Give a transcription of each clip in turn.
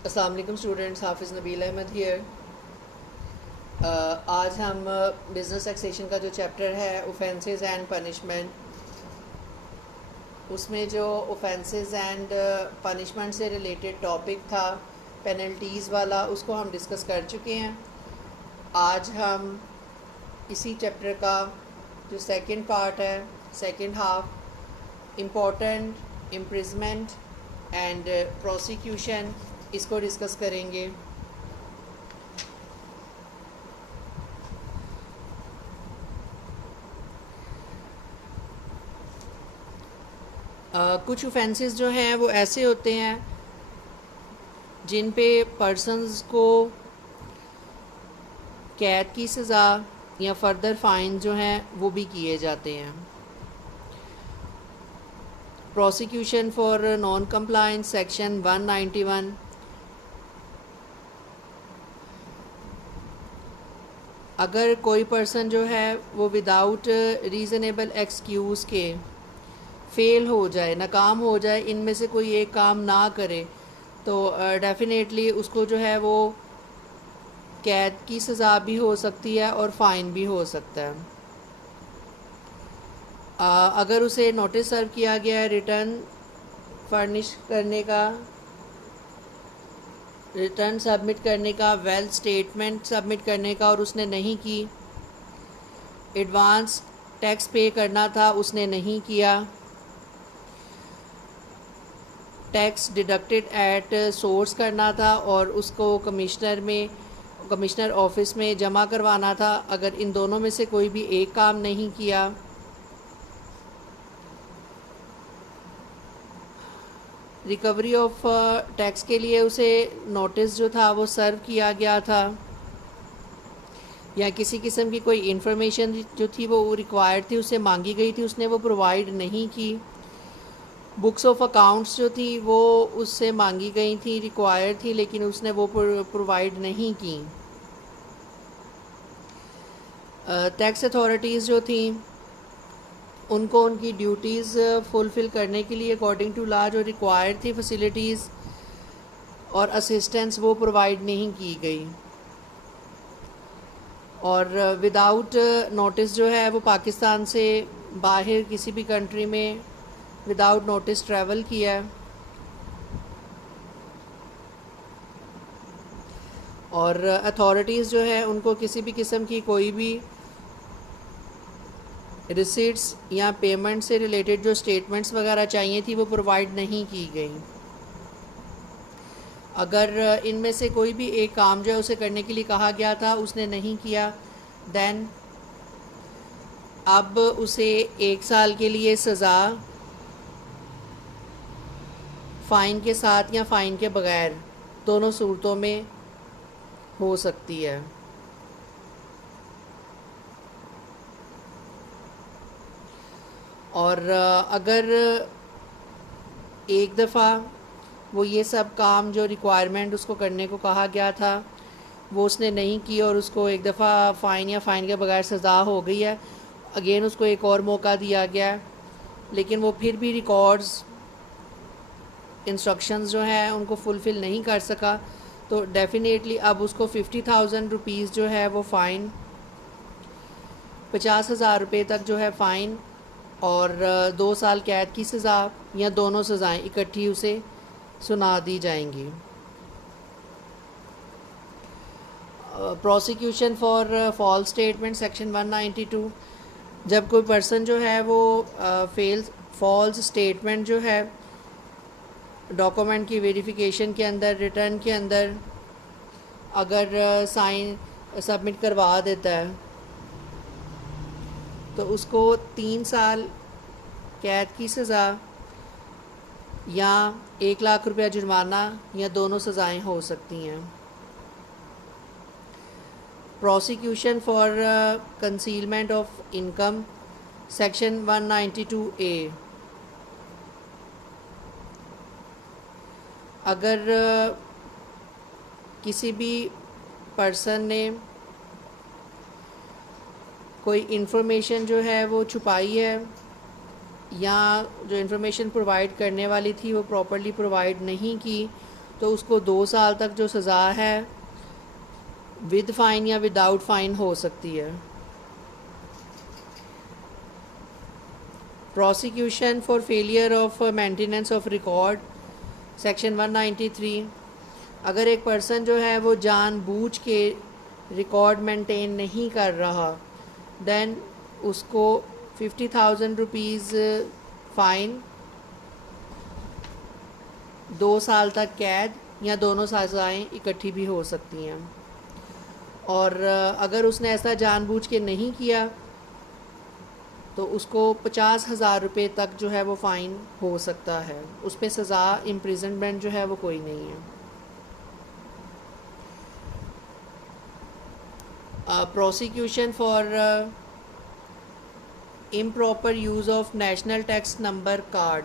अस्सलाम वालेकुम स्टूडेंट्स, हाफिज़ नबील अहमद हियर। आज हम बिज़नेस टैक्सेशन का जो चैप्टर है ऑफेंसेस एंड पनिशमेंट, उसमें जो ऑफेंसेस एंड पनिशमेंट से रिलेटेड टॉपिक था पेनल्टीज़ वाला, उसको हम डिस्कस कर चुके हैं। आज हम इसी चैप्टर का जो सेकंड पार्ट है, second half, important imprisonment and prosecution, इसको डिस्कस करेंगे। कुछ ऑफेंसेस जो हैं वो ऐसे होते हैं जिन पे पर्सन्स को कैद की सज़ा या फर्दर फ़ाइन जो हैं वो भी किए जाते हैं। Prosecution for non compliance section 191। अगर कोई पर्सन जो है वो विदाउट रीज़नेबल एक्सक्यूज़ के फ़ेल हो जाए, नाकाम हो जाए, इनमें से कोई एक काम ना करे, तो डेफ़िनेटली उसको जो है वो कैद की सज़ा भी हो सकती है और फ़ाइन भी हो सकता है। अगर उसे नोटिस सर्व किया गया है रिटर्न फर्निश करने का, रिटर्न सबमिट करने का, वेल्थ स्टेटमेंट सबमिट करने का, और उसने नहीं की, एडवांस टैक्स पे करना था उसने नहीं किया, टैक्स डिडक्टेड एट सोर्स करना था और उसको कमिश्नर ऑफिस में जमा करवाना था, अगर इन दोनों में से कोई भी एक काम नहीं किया, रिकवरी ऑफ टैक्स के लिए उसे नोटिस जो था वो सर्व किया गया था, या किसी किस्म की कोई इन्फॉर्मेशन जो थी वो रिक्वायर्ड थी, उसे मांगी गई थी, उसने वो प्रोवाइड नहीं की, बुक्स ऑफ अकाउंट्स जो थी वो उससे मांगी गई थी, रिक्वायर्ड थी, लेकिन उसने वो प्रोवाइड नहीं की। टैक्स अथॉरिटीज़ जो थी उनको उनकी ड्यूटीज़ फुलफ़िल करने के लिए अकॉर्डिंग टू लॉ जो रिक्वायर्ड थी फैसिलिटीज़ और असिस्टेंस वो प्रोवाइड नहीं की गई, और विदाउट नोटिस जो है वो पाकिस्तान से बाहर किसी भी कंट्री में विदाउट नोटिस ट्रैवल किया, और अथॉरिटीज़ जो है उनको किसी भी किस्म की कोई भी रिसीट्स या पेमेंट से रिलेटेड जो स्टेटमेंट्स वगैरह चाहिए थी वो प्रोवाइड नहीं की गई। अगर इनमें से कोई भी एक काम जो है उसे करने के लिए कहा गया था उसने नहीं किया, देन अब उसे 1 साल के लिए सज़ा फ़ाइन के साथ या फ़ाइन के बगैर दोनों सूरतों में हो सकती है। और अगर एक दफ़ा वो ये सब काम जो रिक्वायरमेंट उसको करने को कहा गया था वो उसने नहीं की और उसको एक दफ़ा फ़ाइन या फ़ाइन के बगैर सज़ा हो गई है, अगेन उसको एक और मौका दिया गया है, लेकिन वो फिर भी रिकॉर्ड्स इंस्ट्रक्शंस जो हैं उनको फुलफ़िल नहीं कर सका, तो डेफ़िनेटली अब उसको 50,000 रुपीज़ जो है वो फ़ाइन, 50,000 रुपये तक जो है फ़ाइन, और 2 साल कैद की सज़ा या दोनों सज़ाएं इकट्ठी उसे सुना दी जाएंगी। Prosecution for false statement section 192। जब कोई पर्सन जो है वो फॉल्स स्टेटमेंट जो है डॉक्यूमेंट की वेरिफिकेशन के अंदर, रिटर्न के अंदर अगर साइन सबमिट करवा देता है तो उसको 3 साल कैद की सज़ा या 1 लाख रुपया जुर्माना या दोनों सज़ाएं हो सकती हैं। Prosecution for concealment of income section 192A। अगर किसी भी पर्सन ने कोई इन्फॉर्मेशन जो है वो छुपाई है या जो इन्फॉर्मेशन प्रोवाइड करने वाली थी वो प्रॉपर्ली प्रोवाइड नहीं की, तो उसको 2 साल तक जो सज़ा है विद फ़ाइन या विदाउट फ़ाइन हो सकती है। Prosecution for failure of maintenance of record, section 193। अगर एक पर्सन जो है वो जानबूझ के रिकॉर्ड मेंटेन नहीं कर रहा, देन उसको 50,000 रुपीज़ फ़ाइन, 2 साल तक कैद या दोनों सज़ाएँ इकट्ठी भी हो सकती हैं। और अगर उसने ऐसा जानबूझ के नहीं किया तो उसको 50,000 रुपये तक जो है वो फ़ाइन हो सकता है। उस पर सज़ा इम्प्रिजनमेंट जो है वो कोई नहीं है। Prosecution for improper use of national tax number card.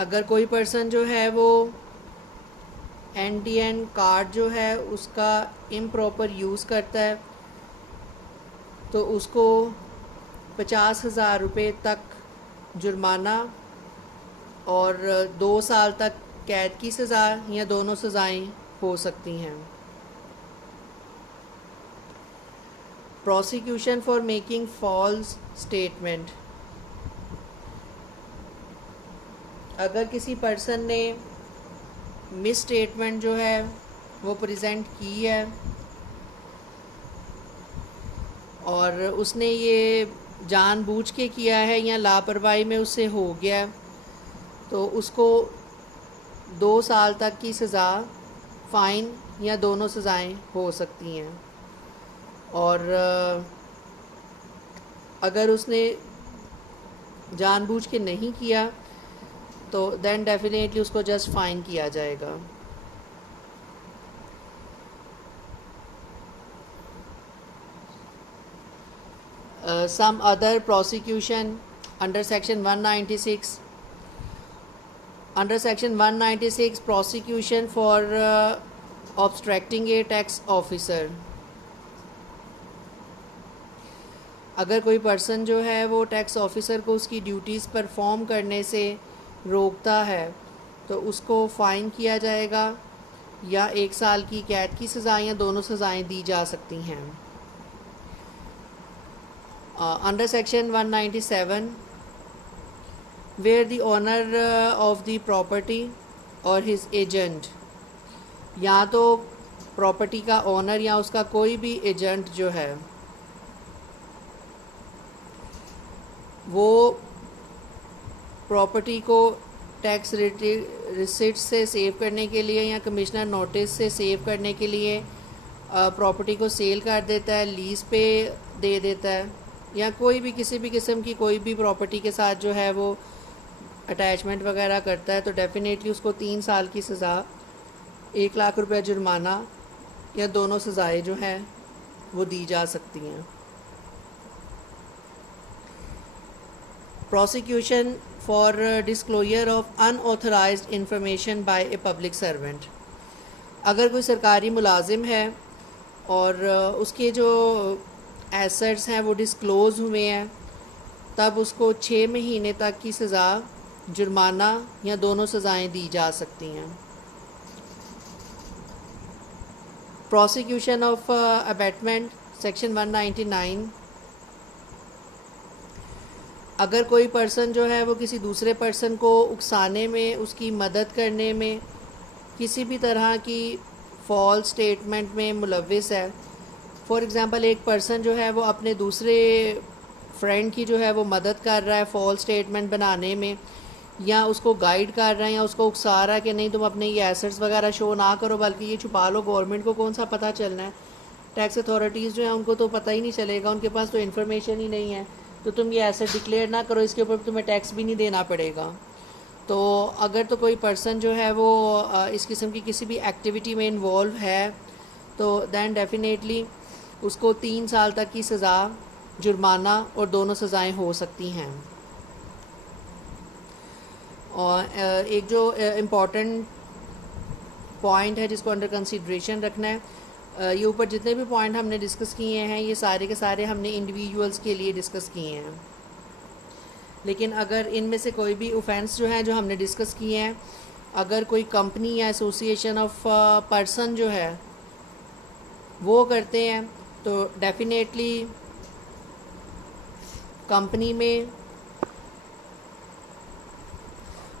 अगर कोई पर्सन जो है वो NTN कार्ड जो है उसका इम्प्रॉपर यूज़ करता है तो उसको 50,000 रुपये तक जुर्माना और 2 साल तक कैद की सज़ा या दोनों सज़ाएं हो सकती हैं। Prosecution for making false statement. अगर किसी पर्सन ने मिस स्टेटमेंट जो है वो प्रेजेंट की है और उसने ये जानबूझ के किया है या लापरवाही में उससे हो गया, तो उसको 2 साल तक की सज़ा, फ़ाइन या दोनों सज़ाएं हो सकती हैं। और अगर उसने जानबूझ के नहीं किया तो देन डेफिनेटली उसको जस्ट फ़ाइन किया जाएगा। Some other prosecution under section 196। Under section 196 prosecution for obstructing a tax officer. अगर कोई पर्सन जो है वो टैक्स ऑफिसर को उसकी ड्यूटीज़ परफॉर्म करने से रोकता है तो उसको फ़ाइन किया जाएगा या 1 साल की कैद की सज़ा या दोनों सज़ाएं दी जा सकती हैं। Under section 197 where the owner of the property और हिज एजेंट, या तो प्रॉपर्टी का ओनर या उसका कोई भी एजेंट जो है वो प्रॉपर्टी को टैक्स रिसिट से सेव करने के लिए या कमिश्नर नोटिस से सेव करने के लिए प्रॉपर्टी को सेल कर देता है, लीज़ पे दे देता है, या कोई भी किसी भी किस्म की कोई भी प्रॉपर्टी के साथ जो है वो अटैचमेंट वगैरह करता है, तो डेफिनेटली उसको 3 साल की सज़ा, 1 लाख रुपए जुर्माना या दोनों सज़ाएं जो हैं वो दी जा सकती हैं। Prosecution for disclosure of unauthorised information by a public servant. अगर कोई सरकारी मुलाजिम है और उसके जो एसेट्स हैं वो डिस्क्लोज़ हुए हैं, तब उसको 6 महीने तक की सज़ा, जुर्माना या दोनों सज़ाएं दी जा सकती हैं। Prosecution of abatement, section 199। अगर कोई पर्सन जो है वो किसी दूसरे पर्सन को उकसाने में, उसकी मदद करने में किसी भी तरह की फॉल्स स्टेटमेंट में मुलविस है, फॉर एग्ज़ाम्पल एक पर्सन जो है वो अपने दूसरे फ्रेंड की जो है वो मदद कर रहा है फॉल्स स्टेटमेंट बनाने में, या उसको गाइड कर रहा है या उसको उकसा रहा है कि नहीं तुम अपने ये एसेट्स वगैरह शो ना करो बल्कि ये छुपा लो, गवर्नमेंट को कौन सा पता चलना है, टैक्स अथॉरिटीज़ जो है उनको तो पता ही नहीं चलेगा, उनके पास तो इन्फॉर्मेशन ही नहीं है, तो तुम ये एसेट डिक्लेयर ना करो, इसके ऊपर तुम्हें टैक्स भी नहीं देना पड़ेगा। तो अगर तो कोई पर्सन जो है वो इस किस्म की किसी भी एक्टिविटी में इन्वॉल्व है तो दैन डेफिनेटली उसको 3 साल तक की सज़ा, जुर्माना और दोनों सज़ाएं हो सकती हैं। और एक जो इम्पॉर्टेंट पॉइंट है जिसको अंडर कंसिड्रेशन रखना है, ये ऊपर जितने भी पॉइंट हमने डिस्कस किए हैं ये सारे के सारे हमने इंडिविजुअल्स के लिए डिस्कस किए हैं। लेकिन अगर इनमें से कोई भी ऑफेंस जो है जो हमने डिस्कस किए हैं, अगर कोई कंपनी या एसोसिएशन ऑफ पर्सन जो है वो करते हैं तो डेफिनेटली कंपनी में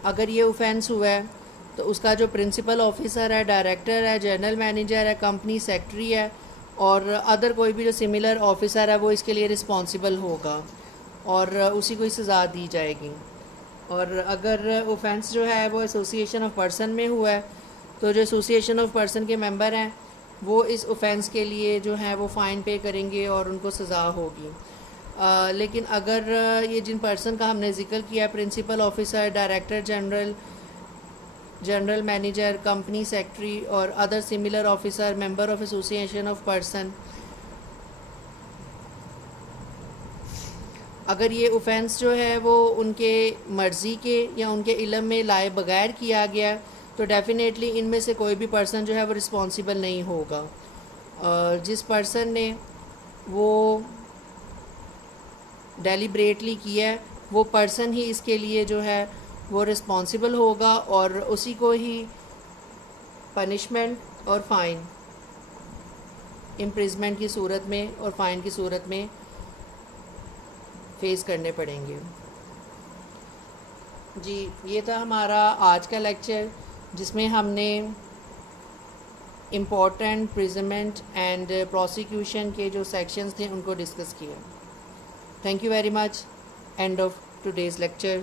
अगर ये ऑफेंस हुआ है तो उसका जो प्रिंसिपल ऑफिसर है, डायरेक्टर है, जनरल मैनेजर है, कंपनी सेक्रेटरी है और अदर कोई भी जो सिमिलर ऑफिसर है वो इसके लिए रिस्पॉन्सिबल होगा और उसी को ही सज़ा दी जाएगी। और अगर ऑफेंस जो है वो एसोसिएशन ऑफ पर्सन में हुआ है तो जो एसोसिएशन ऑफ पर्सन के मेंबर हैं वो इस ऑफेंस के लिए जो है वो फ़ाइन पे करेंगे और उनको सज़ा होगी। लेकिन अगर ये जिन पर्सन का हमने जिक्र किया, principal officer, director general, general manager, company secretary और other similar officer, member of association of person, अगर ये ऑफेंस जो है वो उनके मर्ज़ी के या उनके इल्म में लाए बगैर किया गया तो डेफिनेटली इनमें से कोई भी पर्सन जो है वो रिस्पॉन्सिबल नहीं होगा। जिस पर्सन ने वो डेलिब्रेटली किया है वो पर्सन ही इसके लिए जो है वो रिस्पॉन्सिबल होगा और उसी को ही पनिशमेंट और फ़ाइन, इम्प्रिजमेंट की सूरत में और फ़ाइन की सूरत में फेस करने पड़ेंगे। जी, ये था हमारा आज का लेक्चर जिसमें हमने इम्पोर्टेंट इम्प्रिजमेंट एंड प्रोसिक्यूशन के जो सेक्शंस थे उनको डिस्कस किया। Thank you very much. End of today's lecture.